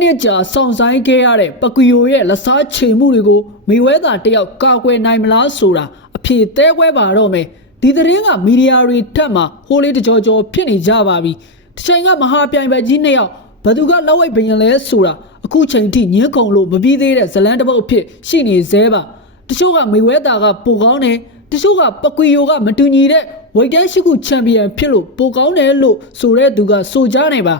နှစ်ကြာဆောင်ဆိုင်ခဲ့ရတဲ့ပကွီယိုရဲ့လက်စားချေမှုတွေကိုမေဝဲသာတယောက်ကာကွယ်နိုင်မလားဆိုတာအဖြေသဲပွဲပါတော့မယ်ဒီသတင်းကမီဒီယာတွေထက်မှဟိုးလေးတကြောကြောဖြစ်နေကြပါပြီတစ်ချိန်ကမဟာပြိုင်ပွဲကြီးနှစ်ယောက်ဘသူကလောက်ဝိတ်ဘရင်လဲဆိုတာအခုချိန်ထိညှင်းကုန်လို့မပြီးသေးတဲ့ဇလန်တပုတ်အဖြစ်ရှိနေသေးပါတချို့ကမေဝဲသာကပိုကောင်းတယ်တချို့ကပကွီယိုကမတူညီတဲ့ဝိတ်တန်းရှိခုချန်ပီယံဖြစ်လို့ပိုကောင်းတယ်လို့ဆိုတဲ့သူကဆိုကြနေပါ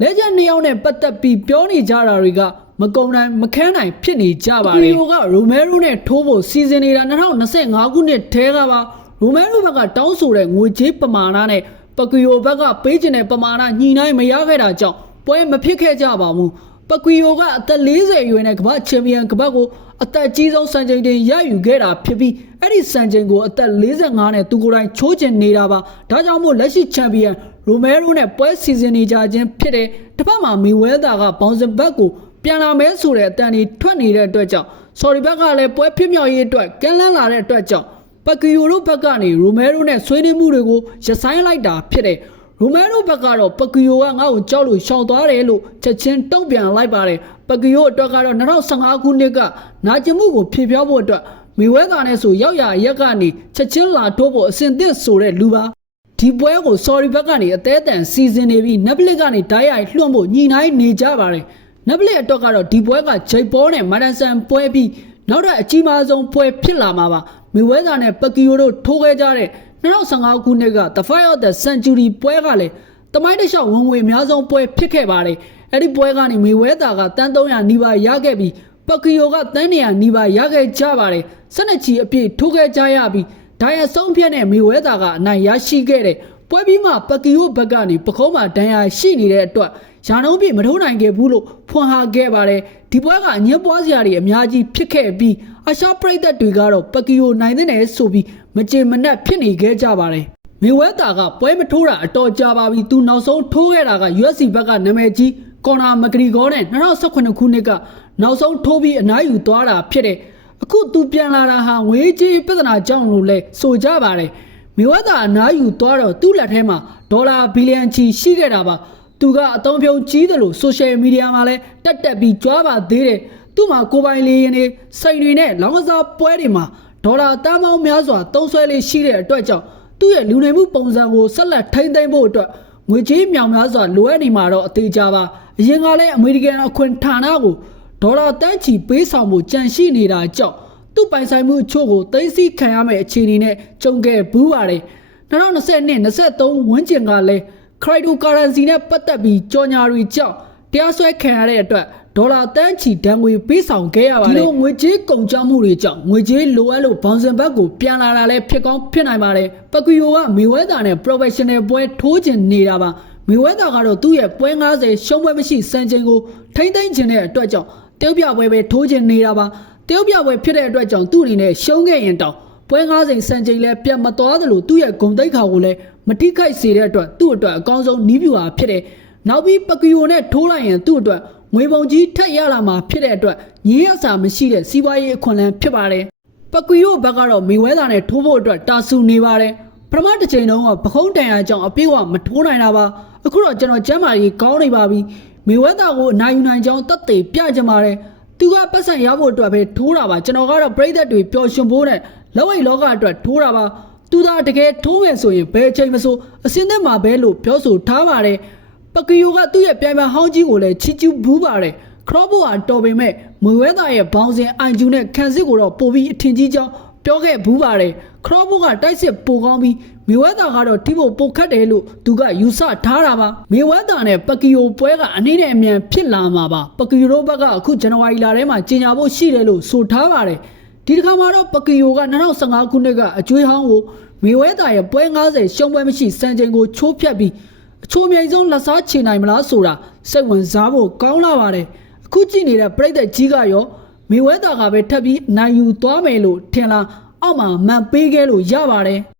လဲကျန်နှစ်ယောက်နဲ့ပတ်သက်ပြီးပြောနေကြတာတွေကမကုံနိုင်မခန်းနိုင်ဖြစ်နေကြပါတယ်ပကွီယိုကရိုမဲရိုနဲ့ထိုးဖို့စီစဉ်နေတာ2025ခုနှစ်ထဲကပါရိုမဲရိုဘက်ကတောင်းဆိုတဲ့ငွေကြေးပမာဏနဲ့ပကွီယိုဘက်ကပေးချင်တဲ့ပမာဏညီနိုင်မရခဲ့တာကြောင့်ပွဲမဖြစ်ခဲ့ကြပါဘူးပကွီယိုကအသက်40အရွယ်နဲ့ကမ္ဘာချန်ပီယံကမ္ဘာကိုအသက်ကြီးဆုံးစံချိန်တင်ရယူခဲ့တာဖြစ်ပြီးအဲ့ဒီစံချိန်ကိုအသက်45နဲ့သူကိုယ်တိုင်ချိုးကျင်နေတာပါဒါကြောင့်မို့လက်ရှိချန်ပီယံရိုမဲရိုနဲ့ပွဲစီစဉ်နေကြခြင်းဖြစ်တဲ့တစ်ဖက်မှာမေဝဲသာကဘောင်စင်ဘက်ကိုပြန်လာမဲဆိုတဲ့အတန်ကြီးထွက်နေတဲ့အတွက်ကြောင့်ဆော်ဒီဘက်ကလည်းပွဲဖြစ်မြောက်ရေးအတွက်ကမ်းလှမ်းလာတဲ့အတွက်ကြောင့်ပကွီယိုတို့ဘက်ကနေရိုမဲရိုနဲ့ဆွေးနွေးမှုတွေကိုရဆိုင်လိုက်တာဖြစ်တဲ့ရိုမဲရိုဘက်ကတော့ပကွီယိုကငါ့ကိုကြောက်လို့ရှောင်သွားတယ်လို့ချက်ချင်းတုံ့ပြန်လိုက်ပါတယ်ပကွီယိုအတွက်ကတော့2015ခုနှစ်ကနာကျင်မှုကိုဖြေပြောင်းဖို့အတွက်မေဝဲသာနဲ့ဆိုရောက်ရရက်ကနေချက်ချင်းလာထိုးဖို့အစဉ်သင့်ဆိုတဲ့လူပါဒီပွဲကိုဆော်ဒီဘက်ကနေအသေးအတန်စီစဉ်နေပြီး Netflix ကနေဓာတ်ရိုက်လွှင့်ဖို့ညှိနှိုင်းနေကြပါတယ် Netflix အတွက်ကတော့ဒီပွဲကဂျိတ်ဘောနဲ့မာဒန်ဆန်ပွဲပြီးနောက်ထပ်အကြီးမားဆုံးပွဲဖြစ်လာမှာပါမေဝဲသာနဲ့ပကီယိုတို့ထိုးခဲ့ကြတဲ့2015ခုနှစ်က The Fight of the Century ပွဲကလည်းတမိုင်းတစ်လျှောက်ဝင်ငွေအများဆုံးပွဲဖြစ်ခဲ့ပါတယ်အဲ့ဒီပွဲကနေမေဝဲသာကတန်း300နီးပါးရခဲ့ပြီးပကီယိုကတန်း100နီးပါးရခဲ့ကြပါတယ်ဆက်နှစ်ချီအပြည့်ထိုးခဲ့ကြရပြီးဒါရဆုံးဖြတ်နဲ့မေဝဲသာကအနိုင်ရရှိခဲ့တဲ့ပွဲပြီးမှပကီယိုဘက်ကနေပခုံးမှာဒဏ်ရာရှိနေတဲ့အတွက်ရာနှုန်းပြည့်မထိုးနိုင်ခဲ့ဘူးလို့ဖွင့်ဟခဲ့ပါတယ်ဒီပွဲကအငင်းပွားစရာတွေအများကြီးဖြစ်ခဲ့ပြီးအရှာပရိသတ်တွေကတော့ပကီယိုနိုင်တဲ့နယ်ဆိုပြီးမကြေမနက်ဖြစ်နေခဲ့ကြပါတယ်မေဝဲသာကပွဲမထိုးတာအတော်ကြာပါပြီသူနောက်ဆုံးထိုးခဲ့တာက UFC ဘက်ကနာမည်ကြီးကော်နာမဂရီဂေါနဲ့2018ခုနှစ်ကနောက်ဆုံးထိုးပြီးအနားယူသွားတာဖြစ်တဲ့အခုသူပြန်လာတာဟာငွေကြေးပြဿနာကြောင့်လို့လဲဆိုကြပါတယ်မေဝဲသာအနားယူသွားတော့သူ့လက်ထဲမှာဒေါ်လာဘီလီယံချီရှိခဲ့တာပါသူကအသုံးပြုံကြီးတယ်လို့ဆိုရှယ်မီဒီယာမှာလည်းတက်ပြီးကြွားပါသေးတယ်သူ့မှာကိုပိုင်လေးရင်တွေစိန်တွေနဲ့လောင်းကစားပွဲတွေမှာဒေါ်လာတန်ပေါင်းများစွာသုံးစွဲလေးရှိတဲ့အတွက်ကြောင့်သူ့ရဲ့လူနေမှုပုံစံကိုဆက်လက်ထိန်းသိမ်းဖို့အတွက်ငွေကြေးမြောင်များစွာလိုအပ်နေမှာတော့အသေးကြပါအရင်ကလည်းအမေရိကန်အခွင့်ဌာနကိုဒေါ်လာတန်းချီပေးဆောင်ဖို့ကြံရှိနေတာကြောင့်သူ့ပိုင်ဆိုင်မှုအချို့ကိုသိမ်းဆည်းခံရမယ့်အခြေအနေနဲ့ကြုံခဲ့ဘူးပါတယ်2022-23ဝန်းကျင်ကလည်းခရိုက်တိုကာရန်စီနဲ့ပတ်သက်ပြီးကြော်ညာတွေကြောင့်တရားစွဲခံရတဲ့အတွက်ဒေါ်လာတန်းချီဒဏ်ငွေပေးဆောင်ခဲ့ရပါတယ်ဒီလိုငွေကြေးကုန်ကျမှုတွေကြောင့်ငွေကြေးလိုအပ်လို့ဘောင်စင်ဘက်ကိုပြန်လာတာလည်းဖြစ်ကောင်းဖြစ်နိုင်ပါတယ်ပကွီယိုကမေဝဲသာနဲ့ professional ပွဲထိုးကျင်နေတာပါမေဝဲသာကတော့သူ့ရဲ့ပွဲ90ရှုံးပွဲမရှိစံချိန်ကိုထိမ့်သိမ့်ကျင်တဲ့အတွက်ကြောင့်တရုတ်ပြပွဲပဲထိုးကျင်နေတာပါတရုတ်ပြပွဲဖြစ်တဲ့အတွက်ကြောင့်သူ့အနေနဲ့ရှုံးခဲ့ရင်တောင်ပွဲ90စံချိန်လည်းပြန်မသွားသလိုသူ့ရဲ့ဂုဏ်သိက္ခာကိုလည်းမထိခိုက်စေတဲ့အတွက်သူ့အတွက်အကောင်းဆုံးနီးဗျူဟာဖြစ်တယ်နောက်ပြီးပကွီယိုနဲ့ထိုးလိုက်ရင်သူ့အတွက်ငွေပုံကြီးထက်ရလာမှာဖြစ်တဲ့အတွက်ညင်းရစာမရှိတဲ့စီးပွားရေးအခွင့်အလမ်းဖြစ်ပါတယ်ပကွီယိုဘက်ကတော့မေဝဲသာနဲ့ထိုးဖို့အတွက်တာဆူနေပါတယ်ပထမတစ်ချိန်တုန်းကပခုံးတန်ရာကြောင့်အပြေးကမထိုးနိုင်တာပါအခုတော့ကျွန်တော်ကျမ်းမာရေးကောင်းနေပါပြီမေဝဲသာကိုအနိုင်ယူနိုင်ကြောင်းသက်သေပြကြပါတယ်သူကပတ်စံရဖို့အတွက်ပဲထိုးတာပါကျွန်တော်ကတော့ပရိသတ်တွေပျော်ရွှင်ဖို့နဲ့လက်ဝိတ်လောကအတွက်ထိုးတာပါသူသာတကယ်ထိုးမယ်ဆိုရင်ဘယ်အချိန်မဆိုအစင်းသစ်မှာပဲလို့ပြောဆိုထားပါတယ်ပကီယိုကသူ့ရဲ့ပြိုင်ပွဲဟောင်းကြီးကိုလည်းချီကျူးဘူးပါတယ်ခရော့ဘောဟာတော်ပေမဲ့မွေဝဲသားရဲ့ဘောင်စင်အိုင်ဂျူနဲ့ခန်စစ်ကိုတော့ပို့ပြီးအထင်ကြီးကြောင်းပြောခဲ့ဘူးပါတယ်ခရော့ဘောကတိုက်စစ်ပိုကောင်းပြီးမေဝဲသားကတော့ထိဖို့ပိုခတ်တယ်လို့သူကယူဆထားတာပါမေဝဲသားနဲ့ပကီယိုပွဲကအနည်းနဲ့အမြန်ဖြစ်လာမှာပါပကီယိုတို့ဘက်ကအခုဇန်နဝါရီလထဲမှာကြီးညာဖို့ရှိတယ်လို့ဆိုထားပါတယ်ဒီတစ်ခါမှာတော့ပကီယိုက2015ခုနှစ်ကအကျွေးဟောင်းကိုမေဝဲသားရဲ့ပွဲ90ရှုံးပွဲမရှိစံချိန်ကိုချိုးဖျက်ပြီးအချိုးမြိန်ဆုံးလက်စားချေနိုင်မလားဆိုတာစိတ်ဝင်စားဖို့ကောင်းလာပါတယ်အခုကြည့်နေတဲ့ပရိသတ်ကြီးကရောမေဝဲသားကပဲထပ်ပြီးနိုင်ယူသွားမယ်လို့ထင်လားအောက်မှာမှန်ပေးခဲ့လို့ရပါတယ်